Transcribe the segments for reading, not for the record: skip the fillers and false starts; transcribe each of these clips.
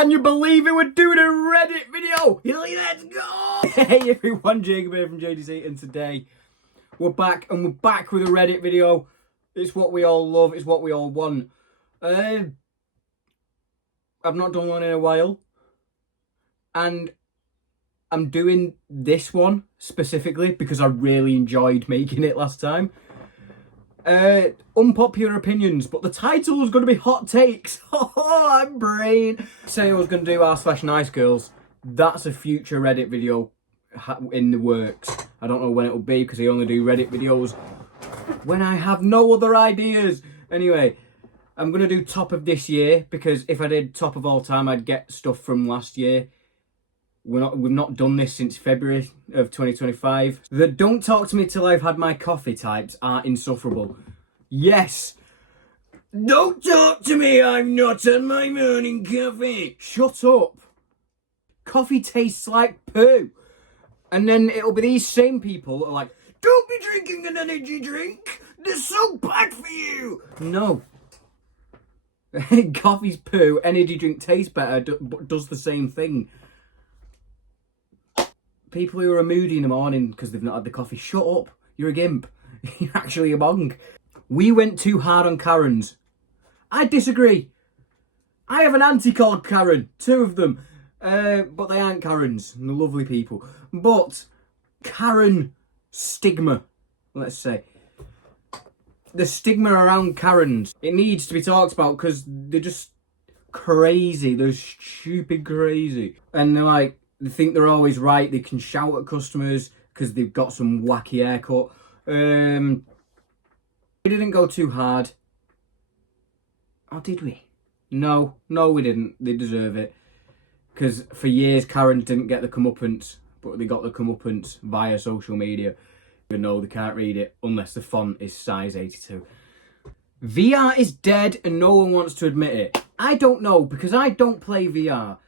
Can you believe it? We're doing a Reddit video. Let's go. Hey everyone, Jacob here from J.D.T, and today we're back with a Reddit video. It's what we all love. It's what we all want. I've not done one in a while, and I'm doing this one specifically because I really enjoyed making it last time. Unpopular opinions, but the title was going to be hot takes. Oh, I'm brain. Say I was going to do r/nice girls. That's a future Reddit video in the works. I don't know when it will be because I only do Reddit videos when I have no other ideas. Anyway, I'm going to do top of this year because if I did top of all time, I'd get stuff from last year. We've not done this since February of 2025. The don't talk to me till I've had my coffee types are insufferable. Yes. Don't talk to me, I'm not on my morning coffee. Shut up. Coffee tastes like poo. And then it'll be these same people that are like, don't be drinking an energy drink. They're so bad for you. No. Coffee's poo. Energy drink tastes better, but does the same thing. People who are moody in the morning because they've not had the coffee, shut up. You're a gimp. You're actually a bong. We went too hard on Karens. I disagree. I have an auntie called Karen. 2 of them. But they aren't Karens. They're lovely people. But Karen stigma, let's say. The stigma around Karens. It needs to be talked about because they're just crazy. They're stupid crazy. And they're like, they think they're always right. They can shout at customers because they've got some wacky haircut. We didn't go too hard. Or did we? No, we didn't. They deserve it. Because for years, Karen didn't get the comeuppance, but they got the comeuppance via social media. Even though they can't read it unless the font is size 82. VR is dead and no one wants to admit it. I don't know because I don't play VR.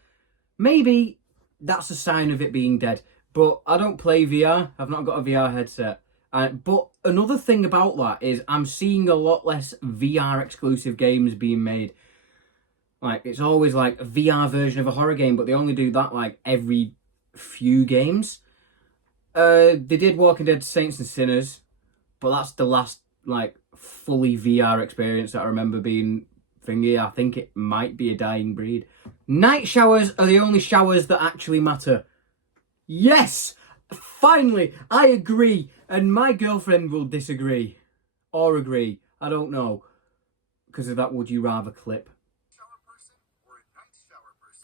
Maybe that's a sign of it being dead. But I don't play VR. I've not got a VR headset. But another thing about that is I'm seeing a lot less VR exclusive games being made. Like, it's always like a VR version of a horror game, but they only do that like every few games. They did Walking Dead Saints and Sinners, but that's the last like fully VR experience that I remember being thingy. I think it might be a dying breed. Night showers are the only showers that actually matter. Yes! Finally, I agree. And my girlfriend will disagree. Or agree. I don't know. Because of that would you rather clip.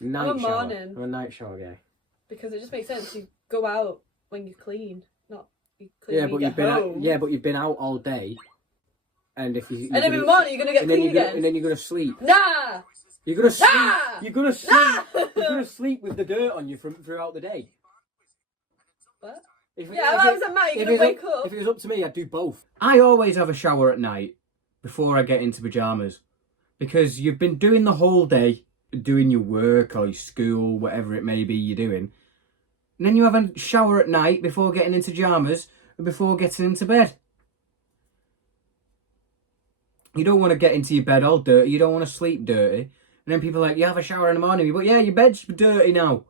Night I'm a shower. morning. I'm a night shower guy. Because it just makes sense. You go out when you're clean, not you clean Yeah, when but you you've get been home. out. Yeah, but you've been out all day. And if you And every morning you're gonna get clean again. And then you're gonna sleep. Nah. You're gonna sleep. Nah! You're gonna sleep. Nah! You're gonna sleep with the dirt on you throughout the day. What? If I was a man. You're gonna wake up. If it was up to me, I'd do both. I always have a shower at night before I get into pajamas because you've been doing the whole day, doing your work or your school, whatever it may be you're doing, and then you have a shower at night before getting into pajamas and before getting into bed. You don't want to get into your bed all dirty. You don't want to sleep dirty. And then people are like, you have a shower in the morning. But yeah, your bed's dirty now.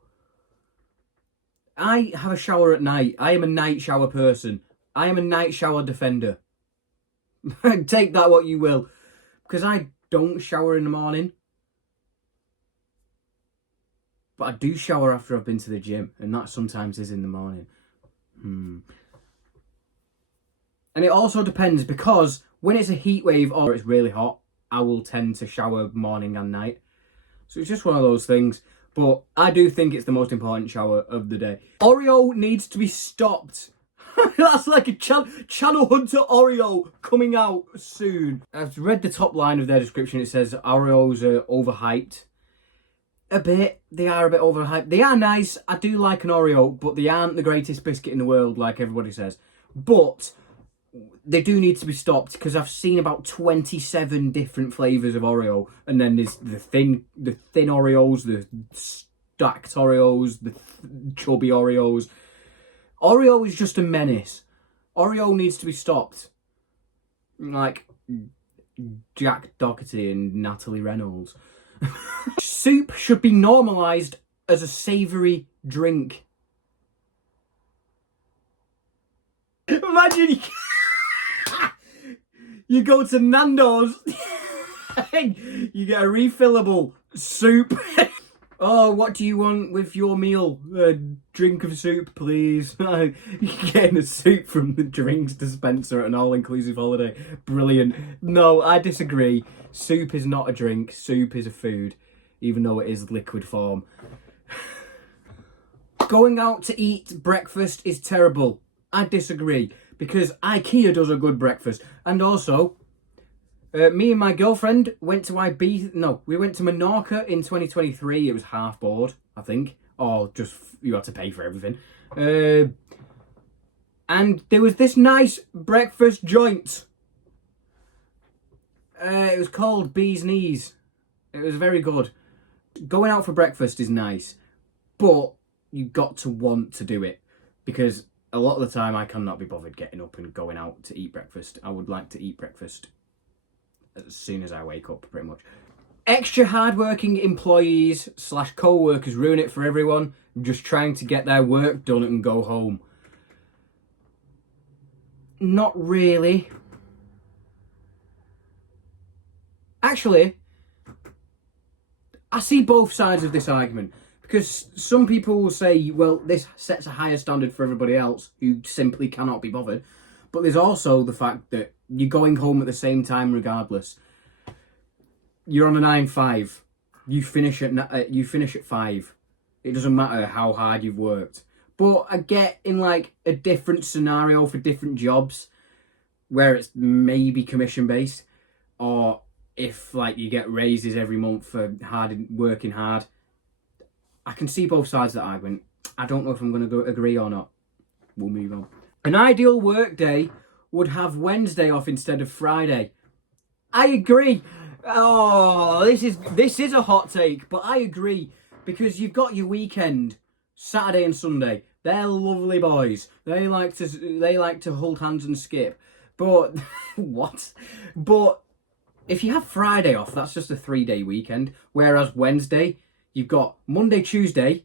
I have a shower at night. I am a night shower person. I am a night shower defender. Take that what you will. Because I don't shower in the morning. But I do shower after I've been to the gym. And that sometimes is in the morning. And it also depends because when it's a heat wave or it's really hot, I will tend to shower morning and night. So it's just one of those things. But I do think it's the most important shower of the day. Oreo needs to be stopped. That's like a Channel Hunter Oreo coming out soon. I've read the top line of their description. It says Oreos are overhyped. A bit. They are a bit overhyped. They are nice. I do like an Oreo, but they aren't the greatest biscuit in the world like everybody says. But they do need to be stopped because I've seen about 27 different flavours of Oreo, and then there's the thin Oreos, the stacked Oreos, the chubby Oreos. Oreo is just a menace. Oreo needs to be stopped. Like Jack Doherty and Natalie Reynolds. Soup should be normalised as a savoury drink. Imagine you go to Nando's, you get a refillable soup. Oh, what do you want with your meal? A drink of soup, please. You're getting a soup from the drinks dispenser at an all-inclusive holiday. Brilliant. No, I disagree. Soup is not a drink. Soup is a food, even though it is liquid form. Going out to eat breakfast is terrible. I disagree, because IKEA does a good breakfast. And also, me and my girlfriend went to we went to Menorca in 2023. It was half board, I think. Or just, you had to pay for everything. And there was this nice breakfast joint. It was called Bee's Knees. It was very good. Going out for breakfast is nice, but you got to want to do it, because a lot of the time I cannot be bothered getting up and going out to eat breakfast. I would like to eat breakfast as soon as I wake up, pretty much. Extra hardworking employees / co-workers ruin it for everyone, just trying to get their work done and go home. Not really. Actually, I see both sides of this argument, because some people will say, well, this sets a higher standard for everybody else who simply cannot be bothered. But there's also the fact that you're going home at the same time regardless. You're on a 9-5. You finish at 5. It doesn't matter how hard you've worked. But I get in like a different scenario for different jobs where it's maybe commission based, or if like you get raises every month for working hard. I can see both sides of that argument. I don't know if I'm going to agree or not. We'll move on. An ideal work day would have Wednesday off instead of Friday. I agree. Oh, this is a hot take, but I agree, because you've got your weekend, Saturday and Sunday. They're lovely boys. They like to hold hands and skip. But what? But if you have Friday off, that's just a 3-day weekend. Whereas Wednesday, you've got Monday, Tuesday,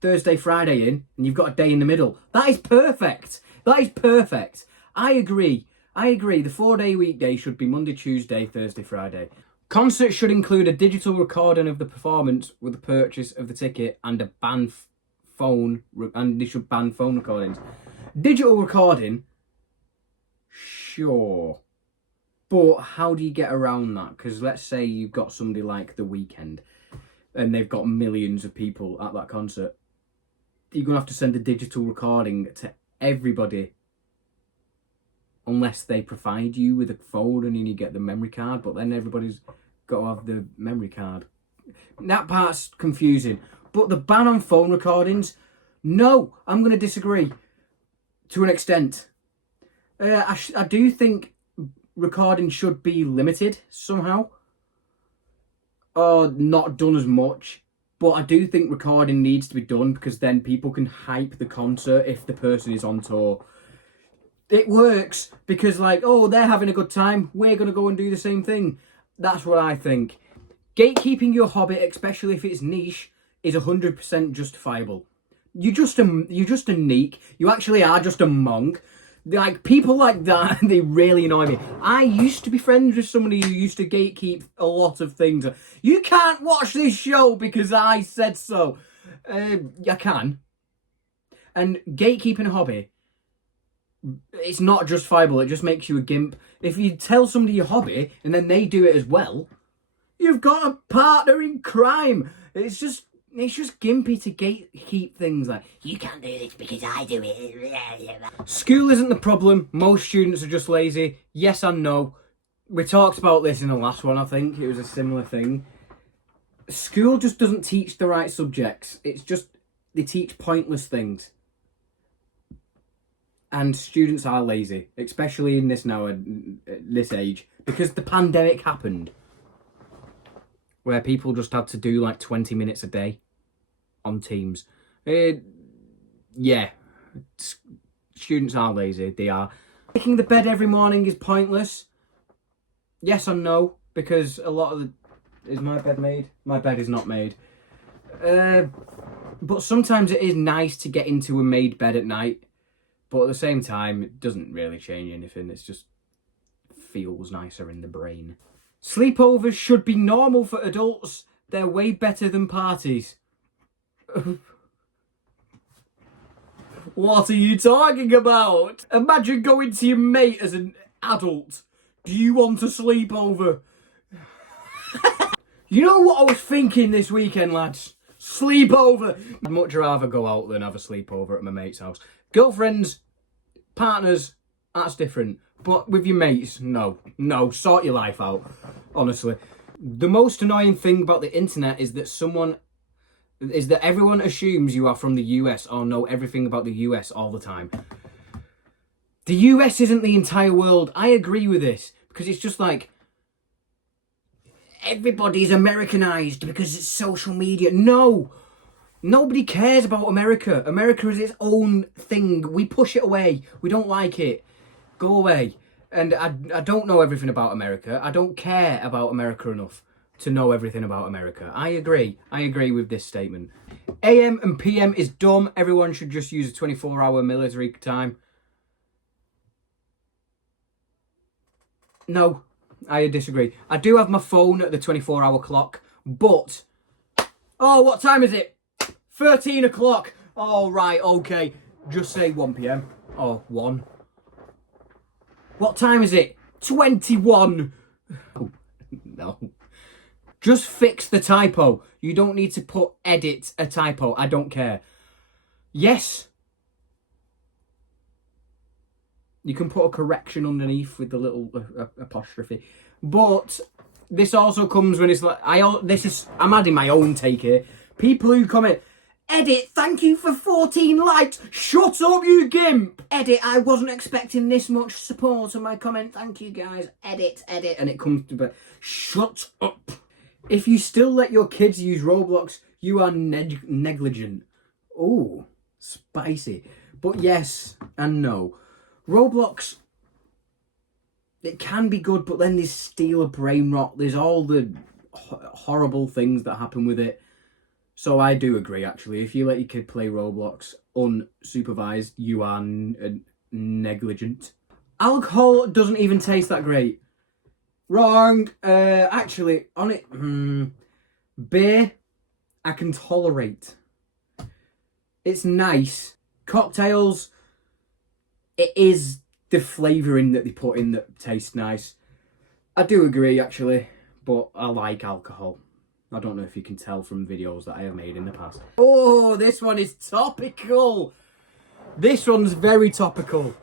Thursday, Friday in, and you've got a day in the middle. That is perfect. That is perfect. I agree. The 4-day weekday should be Monday, Tuesday, Thursday, Friday. Concerts should include a digital recording of the performance with the purchase of the ticket and a phone, and they should ban phone recordings. Digital recording, sure. But how do you get around that? Because let's say you've got somebody like The Weeknd and they've got millions of people at that concert. You're going to have to send a digital recording to everybody unless they provide you with a phone and then you get the memory card, but then everybody's got to have the memory card. That part's confusing. But the ban on phone recordings, no, I'm going to disagree to an extent. I do think recording should be limited somehow, or not done as much. But I do think recording needs to be done, because then people can hype the concert if the person is on tour. It works, because like, oh, they're having a good time, we're going to go and do the same thing. That's what I think. Gatekeeping your hobby, especially if it's niche, is 100% justifiable. You're just a neek. You actually are just a monk. Like, people like that, they really annoy me. I used to be friends with somebody who used to gatekeep a lot of things. You can't watch this show because I said so. I can. And gatekeeping a hobby, it's not justifiable. It just makes you a gimp. If you tell somebody your hobby and then they do it as well, you've got a partner in crime. It's just gimpy to gatekeep things like, you can't do this because I do it. School isn't the problem. Most students are just lazy. Yes and no. We talked about this in the last one, I think. It was a similar thing. School just doesn't teach the right subjects. It's just, they teach pointless things. And students are lazy, especially in this age, because the pandemic happened, where people just had to do like 20 minutes a day on Teams. Yeah, students are lazy, they are. Making the bed every morning is pointless. Yes and no, because a lot of Is my bed made? My bed is not made. But sometimes it is nice to get into a made bed at night. But at the same time, it doesn't really change anything. It's just feels nicer in the brain. Sleepovers should be normal for adults. They're way better than parties. What are you talking about? Imagine going to your mate as an adult. Do you want a sleepover? You know what I was thinking this weekend, lads? Sleepover. I'd much rather go out than have a sleepover at my mate's house. Girlfriends, partners, that's different. But with your mates, no, sort your life out, honestly. The most annoying thing about the internet is that everyone assumes you are from the US or know everything about the US all the time. The US isn't the entire world. I agree with this, because it's just like, everybody's Americanized because it's social media. No! Nobody cares about America. America is its own thing. We push it away. We don't like it. Go away. And I don't know everything about America. I don't care about America enough to know everything about America. I agree with this statement. AM and PM is dumb. Everyone should just use a 24-hour military time. No, I disagree. I do have my phone at the 24-hour clock, but... Oh, what time is it? 13 o'clock. Oh, right, okay. Just say 1 PM. Or 1. What time is it? 21. Oh, no. Just fix the typo. You don't need to put edit a typo. I don't care. Yes. You can put a correction underneath with the little apostrophe. But this also comes when it's like... I'm adding my own take here. People who comment... Edit, thank you for 14 likes. Shut up, you gimp. Edit, I wasn't expecting this much support on my comment. Thank you, guys. Edit. And it comes to... Shut up. If you still let your kids use Roblox, you are negligent. Ooh, spicy. But yes and no. Roblox, it can be good, but then there's stealer brain rot. There's all the horrible things that happen with it. So I do agree, actually. If you let your kid play Roblox unsupervised, you are negligent. Alcohol doesn't even taste that great. Wrong. Actually, on it, beer, I can tolerate. It's nice. Cocktails, it is the flavouring that they put in that tastes nice. I do agree, actually, but I like alcohol. I don't know if you can tell from videos that I have made in the past. Oh, this one is topical. This one's very topical.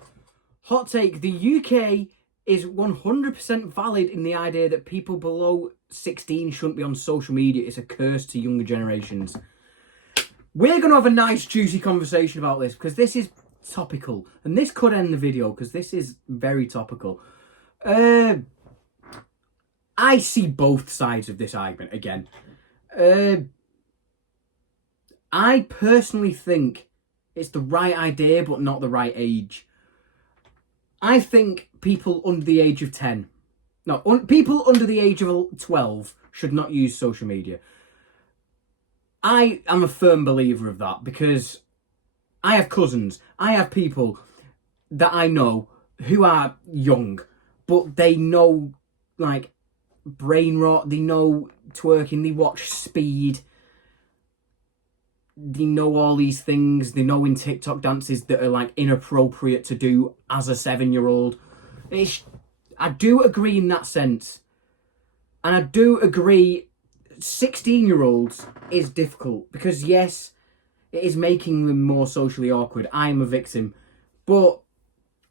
Hot take, the UK is 100% valid in the idea that people below 16 shouldn't be on social media. It's a curse to younger generations. We're going to have a nice, juicy conversation about this because this is topical. And this could end the video because this is very topical. I see both sides of this argument again. I personally think it's the right idea, but not the right age. I think people under the age of 10, people under the age of 12 should not use social media. I am a firm believer of that because I have cousins, I have people that I know who are young, but they know, like, brain rot, they know twerking, they watch Speed, they know all these things, they know in TikTok dances that are like inappropriate to do as a 7-year-old. I do agree in that sense. And I do agree 16-year-olds is difficult because yes, it is making them more socially awkward. I'm a victim. But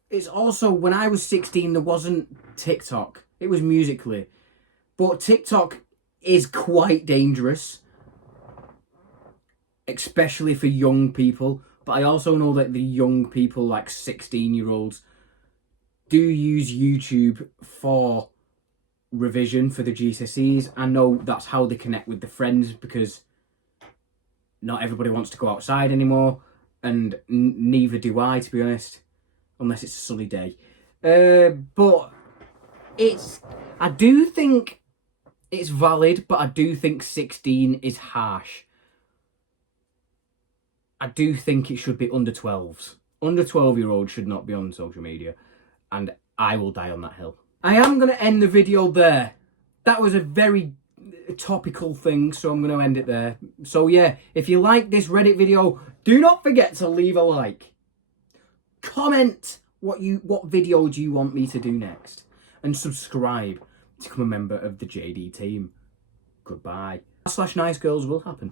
it's also, when I was 16, there wasn't TikTok. It was Musical.ly. But TikTok is quite dangerous, especially for young people. But I also know that the young people, like 16-year-olds, do use YouTube for revision for the GCSEs. I know that's how they connect with the friends because not everybody wants to go outside anymore, and neither do I, to be honest, unless it's a sunny day. But I do think It's valid, but I do think 16 is harsh. I do think it should be under 12s. Under 12-year-olds should not be on social media. And I will die on that hill. I am going to end the video there. That was a very topical thing, so I'm going to end it there. So yeah, if you like this Reddit video, do not forget to leave a like. Comment what video do you want me to do next. And subscribe to become a member of the JD team. Goodbye. /nice girls will happen.